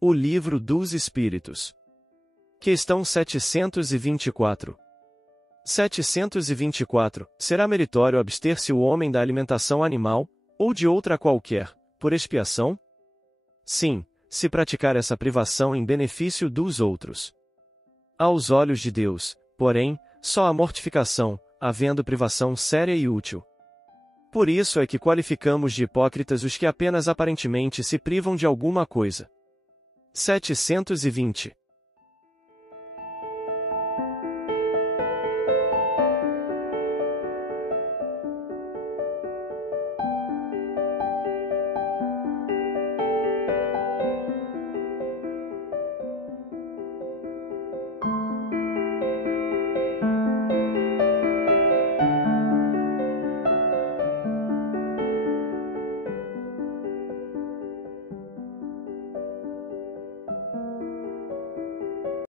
O Livro dos Espíritos. Questão 724. 724. Será meritório abster-se o homem da alimentação animal, ou de outra qualquer, por expiação? Sim, se praticar essa privação em benefício dos outros. Aos olhos de Deus, porém, só há mortificação, havendo privação séria e útil. Por isso é que qualificamos de hipócritas os que apenas aparentemente se privam de alguma coisa. 720.